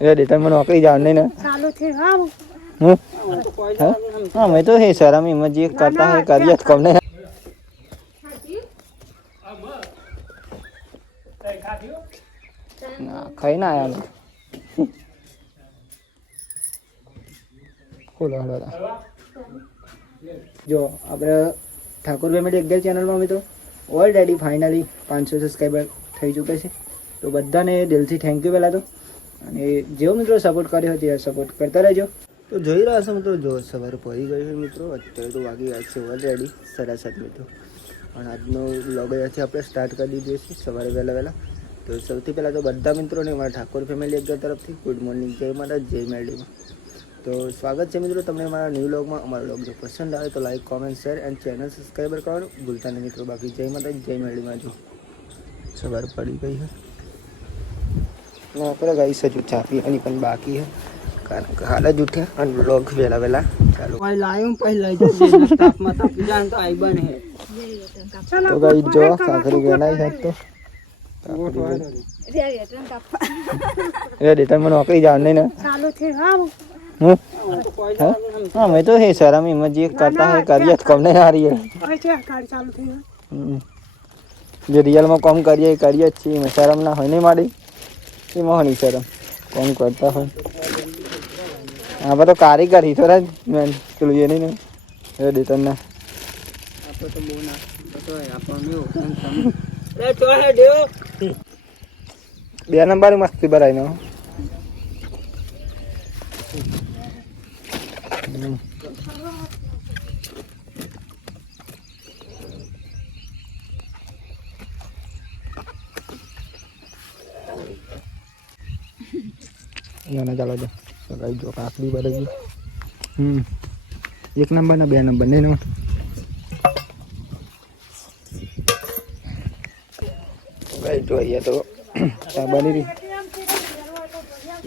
એ data મને નહીં ને. ચાલુ થયું હા હું. હા? હા? મેં તો હે સર અમે એમાં જે કરતા હોય કરીએ જ કમ નહીં ના ખાઈ ના આવ્યા ખોલો હળો જો આપણે ઠાકોર ફેમિલી અગિયાર ચેનલમાં મિત્રો ઓલરેડી ફાઇનલી પાંચસો સબસ્ક્રાઈબર થઈ ચૂક્યા છે. તો બધાને દિલથી થેન્ક યુ પહેલાં તો. અને જેવો મિત્રો સપોર્ટ કર્યો તે સપોર્ટ કરતા રહેજો. તો જોઈ રહ્યા છો મિત્રો, જો સવારે પડી ગયું છે મિત્રો, અત્યારે તો વાગી ગયા છે ઓલરેડી સાડા સાત મિત્રો અને આજનો વ્લોગ અહીંયાથી આપણે સ્ટાર્ટ કરી દીધું છે સવારે વહેલા વહેલા. તો સૌથી પહેલાં તો બધા મિત્રોને મારા ઠાકોર ફેમિલી એક તરફથી ગુડ મોર્નિંગ જય માતા જય મેરડીમાં. તો સ્વાગત છે મિત્રો તમને મારા ન્યૂ વ્લોગમાં અમારો વ્લોગ જો પસંદ આવે તો like comment share and channel subscriber કરવાનું ભૂલતા નહીં મિત્રો. બાકી જય માતા જય મેરડીમાં જો. સવાર પડી ગઈ છે ને આપણે ગઈ હજુ ચા પીવાની પણ બાકી છે કારણ કે હાલ જ ઉઠ્યા અને વ્લોગ વહેલા વહેલા ચાલુ કોઈ લાયું પહેલા જો બિઝનેસ તાપમાં તાપી જાય ને તો આઈ બને હે તો ગઈ જો કાકરી ગણાય છે તો એ ડેટા મને નોકરી જાણ નહીં ને ચાલુ થયું હા હું કોઈ હા? હા મેં તો હે સર અમે એમાં જે કરતા હોય કરીએ જ કમ નહીં હારી હવે છે ગાડી ચાલુ થઈ હમ. જે રિયલમાં કામ કરીએ એ છીએ શરમ કામ કરતા હોય? આપણે તો કારીગર થોડા મેન પેલું એ નહીં ને. એ ડેટર ના આપણે તો બહુ ના હે બે નંબર મસ્તી ભરાય ને. ના ના ચાલો સગાઈ જો કાકડી ભરાઈ ગઈ હમ. એક નંબર ને બે નંબર. નહીં ને જો અહીંયા તો બની રહી.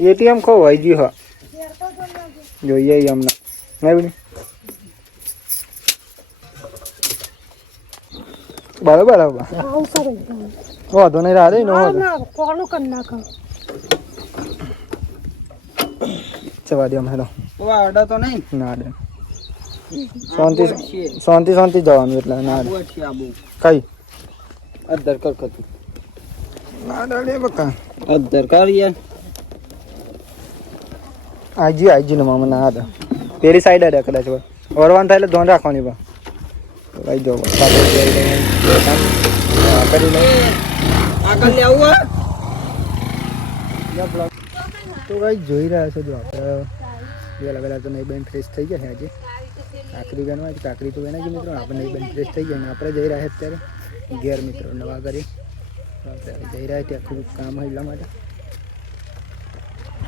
એટીએમ ખો હોય જી હા જોઈએ અમને. હમણાં બરાબર બરોબર. વાંધો નહીં રાધે ના કોનું કરી નાખો. જવા દે હેલો વાડા તો નહીં? ના દે શાંતિ શાંતિ શાંતિ જવાનું એટલે ના આ કઈ? અદર કર કતું ના દે બકા. અદર કર યાર આજી આજી ને મામા ના દે પેલી સાઈડ અડે કદાચ. વરવાન વળવાનું થાય એટલે ધોન રાખવાની બા લઈ જાઓ કરી લે. આગળ લે આવું તો કંઈ જોઈ રહ્યા છો જો આપણે પેલા પહેલાં તો નહીં બેન ફ્રેશ થઈ ગયા છે આજે. કાકરી બનવા કાકરી તો બને જ મિત્રો આપણે નહીં બેન ફ્રેશ થઈ ગયા ને આપણે જઈ રહ્યા અત્યારે ઘેર મિત્રો નવા ઘરે. અત્યારે જઈ રહ્યા ત્યાં થોડુંક કામ હોય એટલા માટે.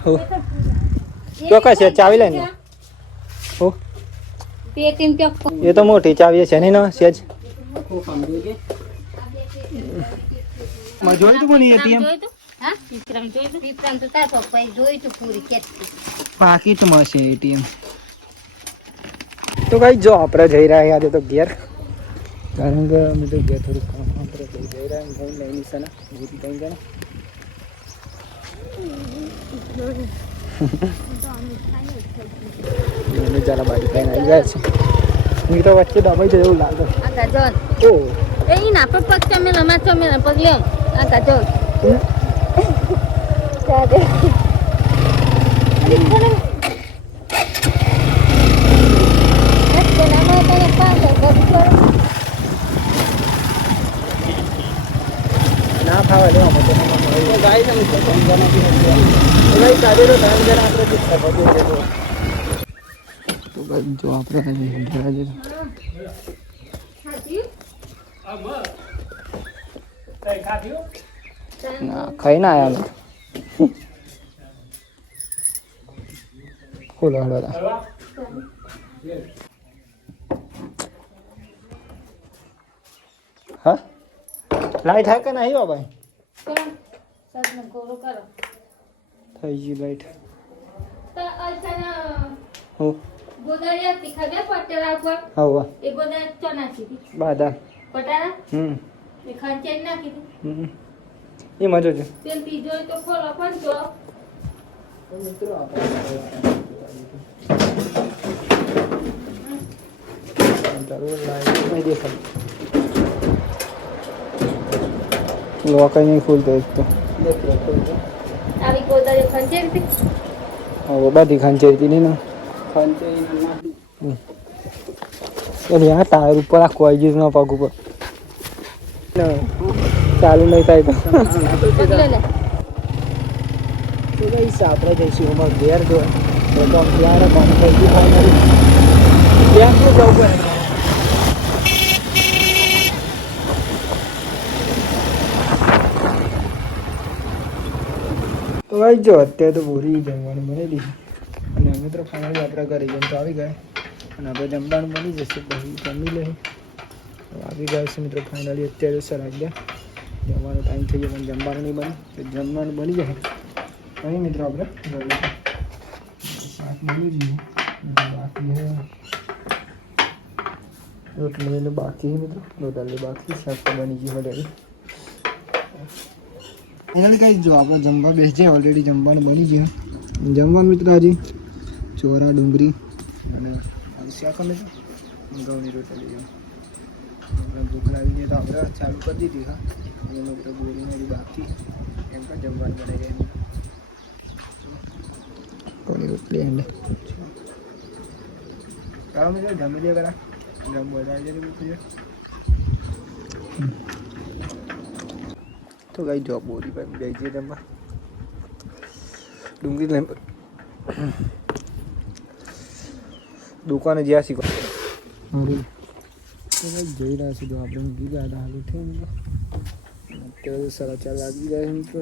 હો. ચોક્કસ છે ચાવી લઈને. હો. એ તો મોટી ચાવી છે નહીં સેજ. જોઈ તું પણ એટીએમ જોયું? હા વિક્રમ જોયું વિક્રમ તો તાર પપ્પાએ જોયું તું પૂરી કેટલી પાકીટમાં છે એટીએમ તો કઈ જો આપણે જઈ રહ્યા આજે તો ઘેર. કારણ કે અમે તો ઘેર થોડું કામ આપણે જઈ જઈ રહ્યા ભાઈ લઈ નિશાના ભૂતી કઈ જણા મને જરા બાજુ કઈ આવી ગયા છે હું તો વચ્ચે દબાઈ જાય એવું લાગે. આ ગાજર ઓ. એ ઈ ના પગ ચમેલા માં ચમેલા પગ લ્યો. આ ગાજર ચાલે ના ખાવા લેવા માટે બી નથી આપણે તો ભાઈ જો આપણે ઘેર ના ખાઈ ના આવ્યા ખોલો હળો. હા? લાઈટ હે ભાઈ થઈ ગઈ લાઈટ. હું? ગોદડિયા તીખા પટેલા ઉપર હા એ ગોદડિયા ચો નાખી હતી બાદા પટારા હમ. એ ખંચેરી નાખી હતી હમ. એ મજો છે પેલ ત્રીજો તો ખોલો પણ જો. લોક નહીં ખુલતો એક તો હવે બધી ને એટલે આ ટાયર ઉપર આ કોઈ ગીસ ના પગ ઉપર. ચાલુ નહીં થાય તો. આપણે જઈશું એમાં ઘેર જો. તો તો ત્યારે કામ થઈ ગયું ત્યાં શું જવું પડે તો ભાઈ જો, અત્યારે તો પૂરી જમવાનું બની દીધી અને અમે તો ફાઇનલી યાત્રા કરી જેમ તો આવી ગયા. અને આપણે જમવાનું બની જશે, પછી જમી લઈએ. તો આવી ગયા છે મિત્રો ફાઇનલી અત્યારે સર આવી ગયા જમવાનો ટાઈમ થઈ ગયો, પણ જમવાનું નહીં બને તો જમવાનું બની જાય. અહીં મિત્રો, આપણે. ગયું અને બાકી રોટલી એનું બાકી છે મિત્રો. રોટલી બાકી શાક તો બની ગયું ઓલરેડી એનાથી કઈ જો આપણે જમવા બેસીએ ઓલરેડી જમવાનું બની ગયું. જમવાનું મિત્રો હજી ચોરા ડુંગળી અને આ શાક અમે ઘઉંની રોટલી જો આપણે ભૂખ લાગી ગઈ તો આપણે ચાલુ કરી દીધી હા. અને મિત્રો બોલીને બાકી એમ પણ જમવાનું બને જાય કોની રોટલી એન્ડ ચાલો મિત્રો જમી લે કરા જમ બોલાવી દે મિત્રો તો કઈ જોબ બોરી પર ગઈ જઈએ જમવા ડુંગળી લઈને દુકાને જ્યાં શીખો જઈ રહ્યા છીએ જો આપણે ઊંઘી ગયા હતા હાલ ઉઠે મિત્રો અત્યારે સાડા ચાર વાગી ગયા મિત્રો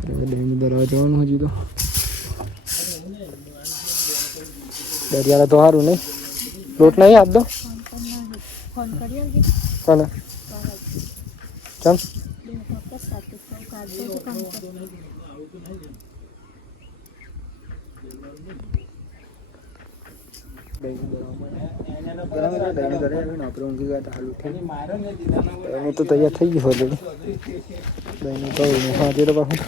ડેમી દરવા જવાનું હજી તો. દરિયાળા તો સારું નહીં લોટ નહીં ફોન કરી કોને ચમ હાલ ઉઠી તો તૈયાર થઈ ગયું ઓલરેડી દહીંનું કહું હા તે તો પાછું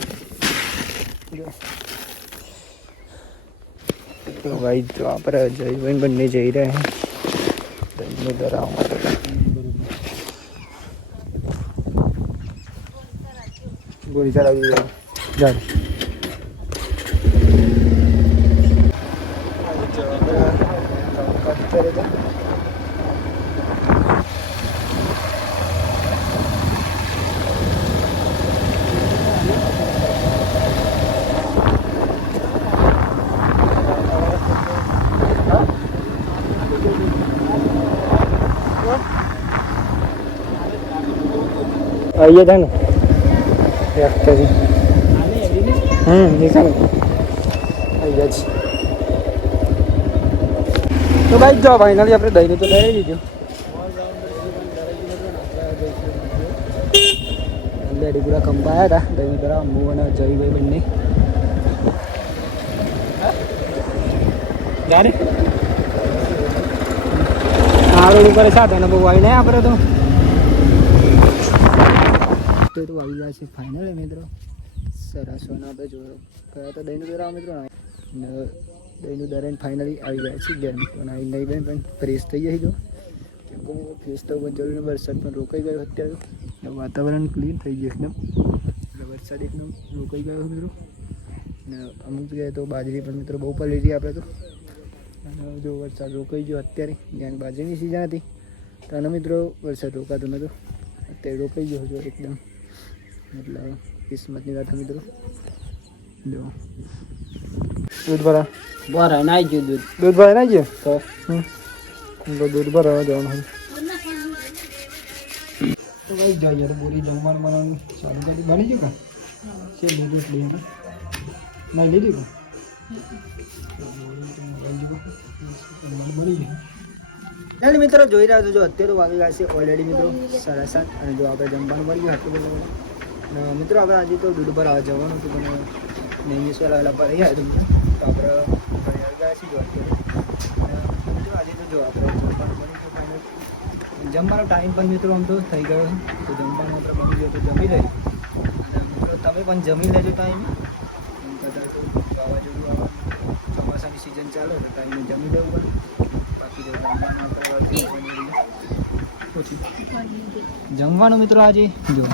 તો ભાઈ, જો આપણે જયભાઈ બંને જઈ રહ્યા દહીંનું ધરાવવા માટે. ગોળી ચલાવી દીધા આઈએ था ना એક કરી હમ નિકાલ આઈ જાય છે તો ભાઈ, જો ફાઇનલી આપણે દહીં તો લઈ લીધું. ડેડી પૂરા કંપાયા હતા. દહીં કરા અંબુ અને જયભાઈ બંને. ક્યારે ઉપર ઉપર સાધન બહુ આવી નહીં આપણે તો. તો તો આવી ગયા છે ફાઇનલ મિત્રો. સરસોના આપણે જોયો. કયા તો દહીંનું દરા મિત્રો. દહીંનું દરાઈને ફાઇનલી આવી ગયા છે ગેમ પણ આવી નહીં બેન, પણ ફ્રેશ થઈ જાય જો. કેમ કે ફ્રેશ થવું પણ જરૂરી વરસાદ પણ રોકાઈ ગયો અત્યારે. વાતાવરણ ક્લીન થઈ ગયું એકદમ. એટલે વરસાદ એકદમ રોકાઈ ગયો મિત્રો. ને અમુક જગ્યાએ તો બાજરી પણ મિત્રો બહુ પડી હતી આપણે તો. અને જો વરસાદ રોકાઈ ગયો અત્યારે, જ્યાં બાજરીની સિઝન હતી તો મિત્રો વરસાદ રોકાતો નહોતો અત્યારે રોકાઈ ગયો હતો એકદમ. એટલે કિસ્મતની વાત મિત્રો જો. દૂધ ભરા બરા નાઈ ગયું દૂધ. દૂધ ભરા ના ગયો? તો. દૂધ ભરાવા જવાનું તો ભાઈ જાય યાર બોરી જમવાનું બનાવવાનું ચાલુ કરી બની ગયું કા? છે લીધું એટલે એને ના લીધું કા? બની ગયું ચાલ મિત્રો જોઈ રહ્યા છો જો અત્યારે વાગી ગયા છે ઓલરેડી મિત્રો સાડા સાત અને જો આપણે જમવાનું મળી ગયું બધું. મિત્રો આપણે આજે તો દૂધ પર આવે જવાનું હતું, પણ નૈમેશ્વર આવેલા પર રહ્યા હતું તો આપણે ગયા છીએ મિત્રો, આજે તો જો આપણે જમવાનો ટાઈમ પણ મિત્રો આમ તો થઈ ગયો તો જમવાનું આપણે બની ગયો તો જમી લઈ મિત્રો, તમે પણ જમી લેજો ટાઈમ કદાચ વાવાઝોડું ચોમાસાની સિઝન ચાલે, તો ટાઈમે જમી લેવું પણ બાકી જો જમવાનું આપણે ઓછી જમવાનું મિત્રો આજે, જો.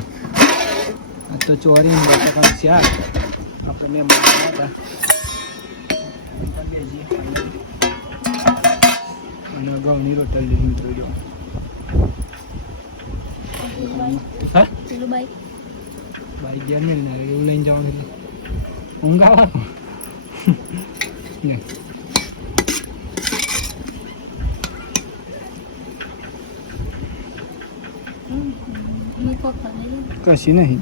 તો ચોરી બટાકાનું શાક આપણે મેં બનાવ્યા હતા બેસીએ અને ઘઉંની રોટલ લીધી મિત્રો જો હા પેલું બાઈક બાઈક ગયા નહીં ને એવું લઈને જવાનું એટલે ઊંઘ આવવાનું ને. મેં પપ્પા લઈ કશી નહીં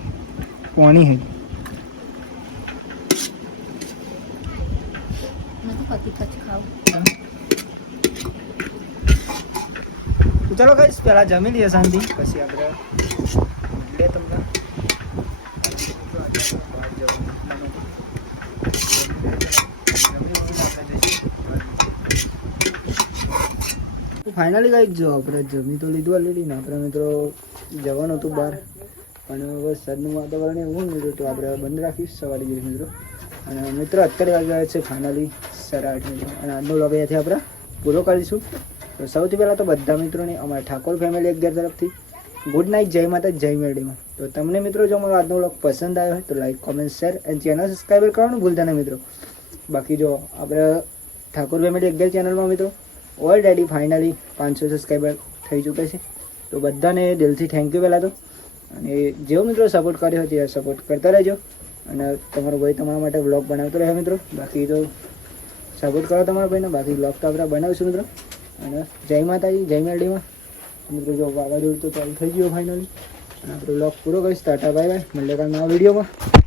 પતિ પછી ચલો કઈ પહેલા જમી લઈએ શાંતિ, પછી આપણે લે તમને. ફાઇનલી કઈ જો આપણે જમી તો લીધું ઓલરેડી ને, આપણે મિત્રો જવાનું હતું બહાર. પણ વરસાદનું વાતાવરણ એવું મળ્યું તો આપણે બંધ રાખીશ સવારે જઈએ મિત્રો. અને મિત્રો, અત્યારે વાગ્યા છે ફાઇનલી સાડા આઠ મિત્રો અને આજનો વ્લોગ અહીંયાથી આપણે પૂરો કરીશું. તો સૌથી પહેલાં તો બધા મિત્રોને, અમારા ઠાકોર ફેમિલી અગિયાર તરફથી ગુડ નાઇટ જય માતા, જય મેરડીમાં. તો તમને મિત્રો, જો મારો આજનો વ્લોગ પસંદ આવ્યો હોય, તો લાઇક કોમેન્ટ શેર અને ચેનલ સબસ્ક્રાઈબર કરવાનું ભૂલતા નહીં મિત્રો. બાકી જો આપણે ઠાકોર ફેમિલી અગિયાર ચેનલમાં મિત્રો ઓલરેડી ફાઇનલી પાંચસો સબસ્ક્રાઈબર થઈ ચૂક્યા છે. તો બધાને દિલથી થેન્ક યુ પહેલાં તો. અને જેઓ મિત્રો સપોર્ટ કર્યો હોય તે સપોર્ટ કરતા રહેજો. અને તમારો ભાઈ તમારા માટે વ્લોગ બનાવતો રહે મિત્રો. બાકી તો સપોર્ટ કરો તમારા ભાઈને. બાકી વ્લોગ તો આપણે બનાવીશું મિત્રો. અને જય માતાજી, જય મેરડીમાં. મિત્રો જો વાવાઝોડું તો ચાલુ થઈ ગયો ફાઇનલી અને આપણે બ્લોગ પૂરો કરીશ. ટાટા બાય બાય મળીએ કાલના વિડીયોમાં.